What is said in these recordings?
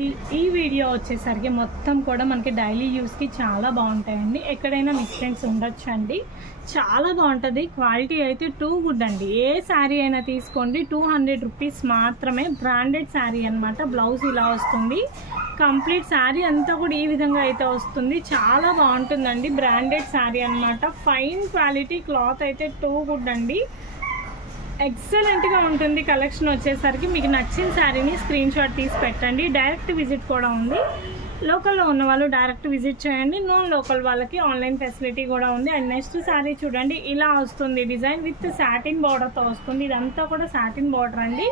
చూడండి ఈ వీడియో వచ్చేసరికి మొత్తం కూడా మనకి డైలీ యూస్కి చాలా బాగుంటాయండి. ఎక్కడైనా మిస్టేక్స్ ఉండొచ్చు అండి. చాలా బాగుంటుంది. క్వాలిటీ అయితే టూ గుడ్ అండి. ఏ శారీ అయినా తీసుకోండి, 200 రూపీస్ మాత్రమే. బ్రాండెడ్ శారీ అనమాట. బ్లౌజ్ ఇలా వస్తుంది. కంప్లీట్ శారీ అంతా కూడా ఈ విధంగా అయితే వస్తుంది. చాలా బాగుంటుందండి. బ్రాండెడ్ శారీ అనమాట. ఫైన్ క్వాలిటీ క్లాత్ అయితే టూ గుడ్ అండి. ఎక్సలెంట్గా ఉంటుంది. కలెక్షన్ వచ్చేసరికి మీకు నచ్చిన శారీని స్క్రీన్ షాట్ తీసి పెట్టండి. డైరెక్ట్ విజిట్ కూడా ఉంది. లోకల్లో ఉన్న వాళ్ళు డైరెక్ట్ విజిట్ చేయండి. నాన్ లోకల్ వాళ్ళకి ఆన్లైన్ ఫెసిలిటీ కూడా ఉంది. అండ్ నెక్స్ట్ శారీ చూడండి ఇలా వస్తుంది. డిజైన్ విత్ సాటిన్ బార్డర్తో వస్తుంది. ఇదంతా కూడా సాటిన్ బార్డర్ అండి.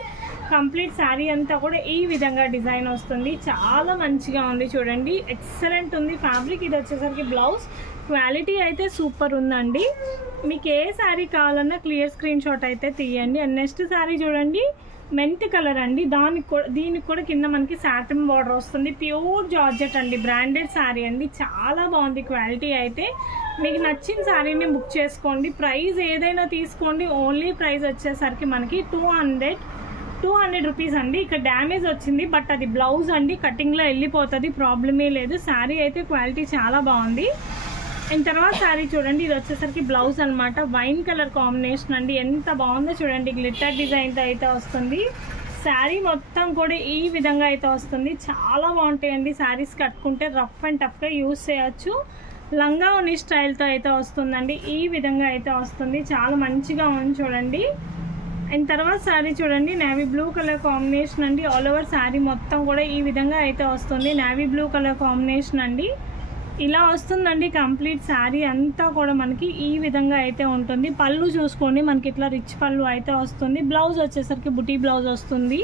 కంప్లీట్ శారీ అంతా కూడా ఈ విధంగా డిజైన్ వస్తుంది. చాలా మంచిగా ఉంది చూడండి. ఎక్సలెంట్ ఉంది ఫ్యాబ్రిక్. ఇది వచ్చేసరికి బ్లౌజ్ క్వాలిటీ అయితే సూపర్ ఉందండి. మీకు ఏ శారీ కావాలన్నా క్లియర్ స్క్రీన్ షాట్ అయితే తీయండి. అండ్ నెక్స్ట్ శారీ చూడండి మెంట్ కలర్ అండి. దీనికి కూడా కింద మనకి సాటిన్ బార్డర్ వస్తుంది. ప్యూర్ జార్జెట్ అండి. బ్రాండెడ్ శారీ అండి. చాలా బాగుంది క్వాలిటీ అయితే. మీకు నచ్చిన శారీని బుక్ చేసుకోండి. ప్రైస్ ఏదైనా తీసుకోండి. ఓన్లీ ప్రైస్ వచ్చేసరికి మనకి 200 రూపీస్ అండి. ఇక్కడ డ్యామేజ్ వచ్చింది బట్ అది బ్లౌజ్ అండి. కటింగ్లో వెళ్ళిపోతుంది, ప్రాబ్లమే లేదు. శారీ అయితే క్వాలిటీ చాలా బాగుంది. అండ్ తర్వాత శారీ చూడండి ఇది వచ్చేసరికి బ్లౌజ్ అనమాట. వైన్ కలర్ కాంబినేషన్ అండి. ఎంత బాగుందో చూడండి. గ్లిట్టర్ డిజైన్తో అయితే వస్తుంది. శారీ మొత్తం కూడా ఈ విధంగా అయితే వస్తుంది. చాలా బాగుంటాయండి. శారీస్ కట్టుకుంటే రఫ్ అండ్ టఫ్గా యూజ్ చేయొచ్చు. లంగా ఉని స్టైల్తో అయితే వస్తుందండి. ఈ విధంగా అయితే వస్తుంది. చాలా మంచిగా ఉంది చూడండి. అండ్ తర్వాత శారీ చూడండి నేవీ బ్లూ కలర్ కాంబినేషన్ అండి. ఆల్ ఓవర్ శారీ మొత్తం కూడా ఈ విధంగా అయితే వస్తుంది. నేవీ బ్లూ కలర్ కాంబినేషన్ అండి. ఇలా వస్తుందండి. కంప్లీట్ శారీ అంతా కూడా మనకి ఈ విధంగా అయితే ఉంటుంది. పళ్ళు చూసుకోండి మనకి ఇట్లా రిచ్ పళ్ళు అయితే వస్తుంది. బ్లౌజ్ వచ్చేసరికి బుటీ బ్లౌజ్ వస్తుంది.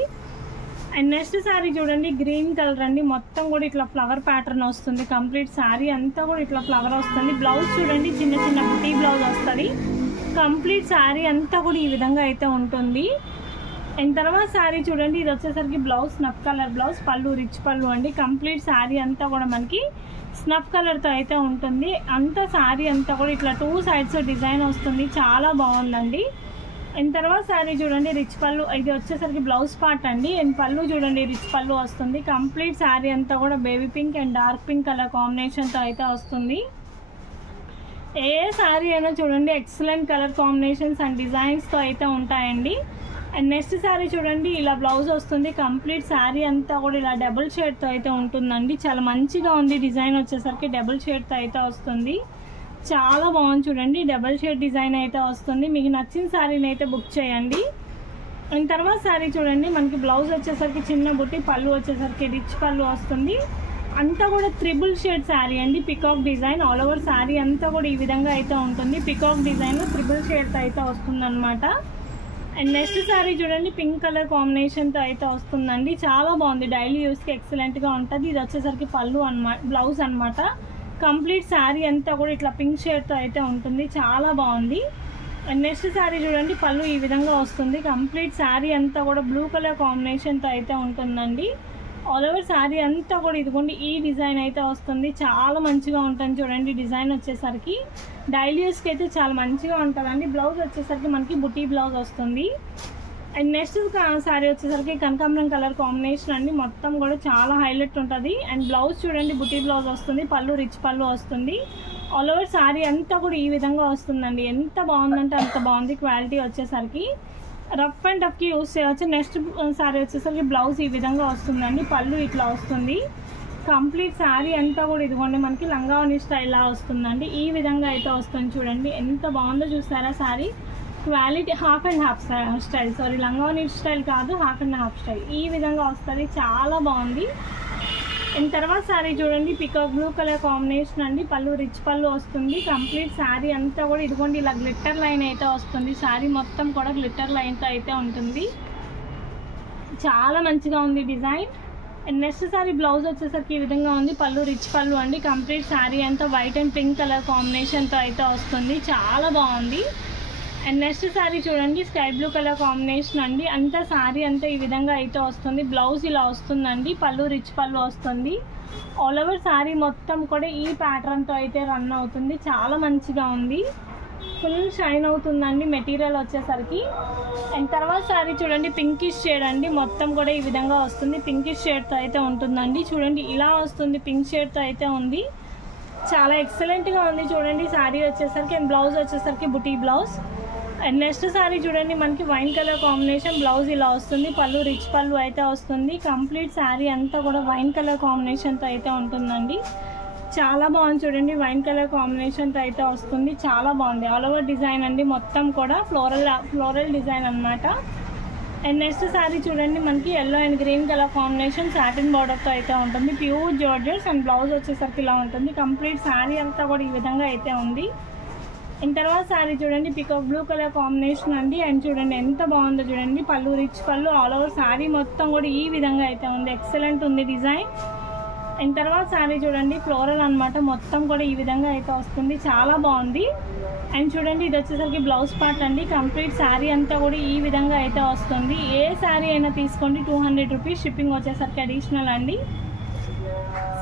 అండ్ నెక్స్ట్ శారీ చూడండి గ్రీన్ కలర్ అండి. మొత్తం కూడా ఇట్లా ఫ్లవర్ ప్యాటర్న్ వస్తుంది. కంప్లీట్ శారీ అంతా కూడా ఇట్లా ఫ్లవర్ వస్తుంది. బ్లౌజ్ చూడండి చిన్న చిన్న బుటీ బ్లౌజ్ వస్తుంది. కంప్లీట్ శారీ అంతా కూడా ఈ విధంగా అయితే ఉంటుంది. అండ్ తర్వాత శారీ చూడండి ఇది వచ్చేసరికి బ్లౌజ్ స్నఫ్ కలర్ బ్లౌజ్. పళ్ళు రిచ్ పళ్ళు అండి. కంప్లీట్ శారీ అంతా కూడా మనకి స్నఫ్ కలర్తో అయితే ఉంటుంది. అంతా శారీ అంతా కూడా ఇట్లా 2 సైడ్స్ డిజైన్ వస్తుంది. చాలా బాగుందండి. అండ్ తర్వాత శారీ చూడండి రిచ్ పళ్ళు. ఇది వచ్చేసరికి బ్లౌజ్ పార్ట్ అండి. అండ్ పళ్ళు చూడండి రిచ్ పళ్ళు వస్తుంది. కంప్లీట్ శారీ అంతా కూడా baby pink and dark pink colour కాంబినేషన్తో అయితే వస్తుంది. ఏ శారీ అయినా చూడండి ఎక్సలెంట్ కలర్ కాంబినేషన్స్ అండ్ డిజైన్స్తో అయితే ఉంటాయండి. అండ్ నెక్స్ట్ శారీ చూడండి ఇలా బ్లౌజ్ వస్తుంది. కంప్లీట్ శారీ అంతా కూడా ఇలా డబుల్ షేడ్తో అయితే ఉంటుందండి. చాలా మంచిగా ఉంది. డిజైన్ వచ్చేసరికి డబుల్ షేడ్తో అయితే వస్తుంది. చాలా బాగుంది చూడండి. డబుల్ షేడ్ డిజైన్ అయితే వస్తుంది. మీకు నచ్చిన శారీని అయితే బుక్ చేయండి. అండ్ తర్వాత శారీ చూడండి మనకి బ్లౌజ్ వచ్చేసరికి చిన్న బుట్టి, పళ్ళు వచ్చేసరికి రిచ్ పళ్ళు వస్తుంది. అంతా కూడా త్రిబుల్ షేడ్ శారీ అండి. Peacock design all over sari అంతా కూడా ఈ విధంగా అయితే ఉంటుంది. పికాక్ డిజైన్ త్రిబుల్ షేడ్తో అయితే వస్తుంది అనమాట. అండ్ నెక్స్ట్ శారీ చూడండి పింక్ కలర్ కాంబినేషన్తో అయితే వస్తుందండి. చాలా బాగుంది. డైలీ యూస్కి ఎక్సలెంట్గా ఉంటుంది. ఇది వచ్చేసరికి పళ్ళు అనమాట, బ్లౌజ్ అనమాట. కంప్లీట్ శారీ అంతా కూడా ఇట్లా పింక్ షేడ్తో అయితే ఉంటుంది. చాలా బాగుంది. అండ్ నెక్స్ట్ శారీ చూడండి పళ్ళు ఈ విధంగా వస్తుంది. కంప్లీట్ శారీ అంతా కూడా బ్లూ కలర్ కాంబినేషన్తో అయితే ఉంటుందండి. ఆల్ ఓవర్ శారీ అంతా కూడా ఇదిగోండి ఈ డిజైన్ అయితే వస్తుంది. చాలా మంచిగా ఉంటుంది చూడండి. డిజైన్ వచ్చేసరికి డైలీ యూస్కి అయితే చాలా మంచిగా ఉంటుందండి. బ్లౌజ్ వచ్చేసరికి మనకి బుటీ బ్లౌజ్ వస్తుంది. అండ్ నెక్స్ట్ శారీ వచ్చేసరికి కనకాంబరం కలర్ కాంబినేషన్ అండి. మొత్తం కూడా చాలా హైలైట్ ఉంటుంది. అండ్ బ్లౌజ్ చూడండి బుటీ బ్లౌజ్ వస్తుంది. పళ్ళు రిచ్ పళ్ళు వస్తుంది. ఆల్ ఓవర్ శారీ అంతా కూడా ఈ విధంగా వస్తుందండి. ఎంత బాగుందంటే అంత బాగుంది. క్వాలిటీ వచ్చేసరికి రఫ్ అండ్ టఫ్కి యూస్ చేయవచ్చు. నెక్స్ట్ శారీ వచ్చేసరికి బ్లౌజ్ ఈ విధంగా వస్తుందండి. పళ్ళు ఇట్లా వస్తుంది. కంప్లీట్ శారీ అంతా కూడా ఇదిగోండి మనకి లంగావని స్టైల్లా వస్తుందండి. ఈ విధంగా అయితే వస్తుంది చూడండి. ఎంత బాగుందో చూసారా sari. Quality half and half style, sari లంగావని స్టైల్ కాదు, హాఫ్ అండ్ హాఫ్ స్టైల్. ఈ విధంగా వస్తుంది. చాలా బాగుంది. అండ్ తర్వాత శారీ చూడండి పికాక్ బ్లూ కలర్ కాంబినేషన్ అండి. పళ్ళు రిచ్ పళ్ళు వస్తుంది. కంప్లీట్ శారీ అంతా కూడా ఇదిగోండి ఇలా గ్లిట్టర్ లైన్ అయితే వస్తుంది. శారీ మొత్తం కూడా గ్లిట్టర్ లైన్తో అయితే ఉంటుంది. చాలా మంచిగా ఉంది design. And next sari blouse వచ్చేసరికి ఈ విధంగా ఉంది. పళ్ళు రిచ్ పళ్ళు అండి. కంప్లీట్ శారీ అంతా వైట్ అండ్ పింక్ కలర్ కాంబినేషన్తో అయితే వస్తుంది. చాలా బాగుంది. అండ్ నెక్స్ట్ శారీ చూడండి స్కై బ్లూ కలర్ కాంబినేషన్ అండి. అంతా శారీ అంతా ఈ విధంగా అయితే వస్తుంది. బ్లౌజ్ ఇలా వస్తుందండి. పళ్ళు రిచ్ పళ్ళు వస్తుంది. ఆల్ ఓవర్ శారీ మొత్తం కూడా ఈ ప్యాటర్న్తో అయితే రన్ అవుతుంది. చాలా మంచిగా ఉంది. ఫుల్ షైన్ అవుతుందండి మెటీరియల్ వచ్చేసరికి. అండ్ తర్వాత శారీ చూడండి పింకిష్ షేడ్ అండి, మొత్తం కూడా ఈ విధంగా వస్తుంది. పింకిష్ షేడ్తో అయితే ఉంటుందండి. చూడండి ఇలా వస్తుంది, పింక్ షేడ్తో అయితే ఉంది. చాలా ఎక్సలెంట్గా ఉంది చూడండి శారీ వచ్చేసరికి. అండ్ బ్లౌజ్ వచ్చేసరికి బుటీ బ్లౌజ్. అండ్ నెక్స్ట్ శారీ చూడండి మనకి వైన్ కలర్ కాంబినేషన్, బ్లౌజ్ ఇలా వస్తుంది. పళ్ళు రిచ్ పళ్ళు అయితే వస్తుంది. కంప్లీట్ శారీ అంతా కూడా వైన్ కలర్ కాంబినేషన్తో అయితే ఉంటుందండి. చాలా బాగుంది చూడండి, వైన్ కలర్ కాంబినేషన్తో అయితే వస్తుంది. చాలా బాగుంది. ఆల్ ఓవర్ డిజైన్ అండి, మొత్తం కూడా ఫ్లోరల్ డిజైన్ అనమాట. అండ్ నెక్స్ట్ శారీ చూడండి మనకి yellow and green colour combination, satin బార్డర్తో అయితే ఉంటుంది. ప్యూర్ జార్జెస్. అండ్ బ్లౌజ్ వచ్చేసరికి ఇలా ఉంటుంది. కంప్లీట్ శారీ అంతా కూడా ఈ విధంగా అయితే ఉంది. అండ్ తర్వాత శారీ చూడండి పికాక్ బ్లూ కలర్ కాంబినేషన్ అండి. అండ్ చూడండి ఎంత బాగుందో చూడండి, పళ్ళు రిచ్ పళ్ళు. ఆల్ ఓవర్ శారీ మొత్తం కూడా ఈ విధంగా అయితే ఉంది. ఎక్సలెంట్ ఉంది డిజైన్. అండ్ తర్వాత శారీ చూడండి ఫ్లోరల్ అనమాట, మొత్తం కూడా ఈ విధంగా అయితే వస్తుంది. చాలా బాగుంది. అండ్ చూడండి ఇది వచ్చేసరికి బ్లౌజ్ పార్ట్ అండి. కంప్లీట్ శారీ అంతా కూడా ఈ విధంగా అయితే వస్తుంది. ఏ శారీ అయినా తీసుకోండి 200 రూపీస్, షిప్పింగ్ వచ్చేసరికి అడిషనల్ అండి.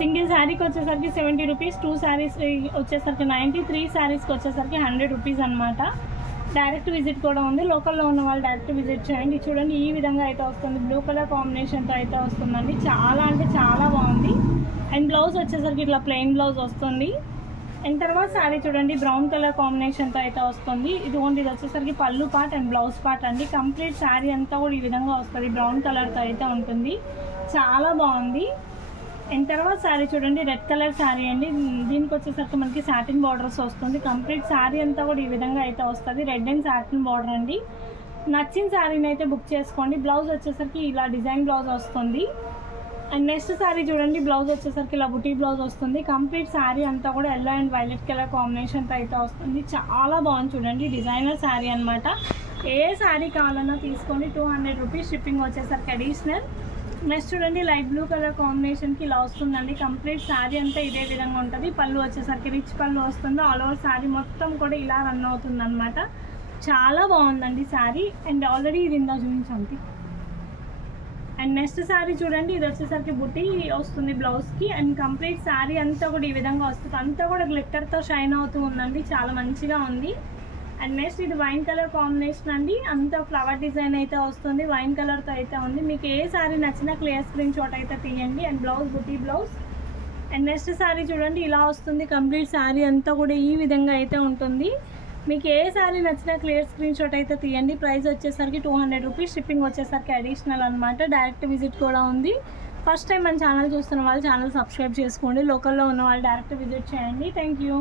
సింగిల్ శారీకి వచ్చేసరికి 70 రూపీస్, 2 శారీస్ వచ్చేసరికి 90, 3 శారీస్కి వచ్చేసరికి 100 రూపీస్ అనమాట. డైరెక్ట్ విజిట్ కూడా ఉంది. లోకల్లో ఉన్న వాళ్ళు డైరెక్ట్ విజిట్ చేయండి. చూడండి ఈ విధంగా అయితే వస్తుంది. బ్లూ కలర్ కాంబినేషన్తో అయితే వస్తుందండి. చాలా అంటే చాలా బాగుంది. అండ్ బ్లౌజ్ వచ్చేసరికి ఇట్లా ప్లెయిన్ బ్లౌజ్ వస్తుంది. అండ్ తర్వాత శారీ చూడండి బ్రౌన్ కలర్ కాంబినేషన్తో అయితే వస్తుంది. ఇది వచ్చేసరికి పళ్ళు పార్ట్ అండ్ బ్లౌజ్ పార్ట్ అండి. కంప్లీట్ శారీ అంతా కూడా ఈ విధంగా వస్తుంది. బ్రౌన్ కలర్తో అయితే ఉంటుంది. చాలా బాగుంది. అండ్ తర్వాత శారీ చూడండి రెడ్ కలర్ శారీ అండి. దీనికి వచ్చేసరికి మనకి సాటిన్ బార్డర్స్ వస్తుంది. కంప్లీట్ శారీ అంతా కూడా ఈ విధంగా అయితే వస్తుంది. రెడ్ అండ్ సాటిన్ బార్డర్ అండి. నచ్చిన శారీని అయితే బుక్ చేసుకోండి. బ్లౌజ్ వచ్చేసరికి ఇలా డిజైన్ బ్లౌజ్ వస్తుంది. అండ్ నెక్స్ట్ శారీ చూడండి బ్లౌజ్ వచ్చేసరికి ఇలా బుటీ బ్లౌజ్ వస్తుంది. కంప్లీట్ శారీ అంతా కూడా ఎల్లో అండ్ వైలెట్ కలర్ కాంబినేషన్తో అయితే వస్తుంది. చాలా బాగుంది చూడండి, డిజైనర్ శారీ అనమాట. ఏ శారీ కావాలన్నా తీసుకోండి. 200 రూపీస్, షిప్పింగ్ వచ్చేసరికి అడిషనల్. నెక్స్ట్ చూడండి లైట్ బ్లూ కలర్ కాంబినేషన్కి ఇలా వస్తుందండి. కంప్లీట్ శారీ అంతా ఇదే విధంగా ఉంటుంది. పళ్ళు వచ్చేసరికి రిచ్ పళ్ళు వస్తుంది. ఆల్ ఓవర్ శారీ మొత్తం కూడా ఇలా రన్ అవుతుంది అనమాట. చాలా బాగుందండి శారీ. అండ్ ఆల్రెడీ ఇది ఇందా చూపించండి. అండ్ నెక్స్ట్ శారీ చూడండి ఇది వచ్చేసరికి బుట్టి వస్తుంది బ్లౌజ్కి. అండ్ కంప్లీట్ శారీ అంతా కూడా ఈ విధంగా వస్తుంది. అంతా కూడా గ్లిట్టర్తో షైన్ అవుతూ ఉందండి. చాలా మంచిగా ఉంది. అండ్ నెక్స్ట్ ఇది వైన్ కలర్ కాంబినేషన్ అండి. అంతా ఫ్లవర్ డిజైన్ అయితే వస్తుంది. వైన్ కలర్తో అయితే ఉంది. మీకు ఏ శారీ నచ్చినా క్లియర్ స్క్రీన్ షాట్ అయితే తీయండి. And blouse buti blouse. And next sari చూడండి ఇలా వస్తుంది. కంప్లీట్ శారీ అంతా కూడా ఈ విధంగా అయితే ఉంటుంది. మీకు ఏ శారీ నచ్చినా క్లియర్ స్క్రీన్ షాట్ అయితే తీయండి. ప్రైస్ వచ్చేసరికి 200 రూపీస్, షిప్పింగ్ వచ్చేసరికి అడిషనల్ అనమాట. డైరెక్ట్ విజిట్ కూడా ఉంది. ఫస్ట్ టైం మన ఛానల్ చూస్తున్న వాళ్ళు ఛానల్ సబ్స్క్రైబ్ చేసుకోండి. లోకల్లో ఉన్న వాళ్ళు డైరెక్ట్ విజిట్ చేయండి. Thank you.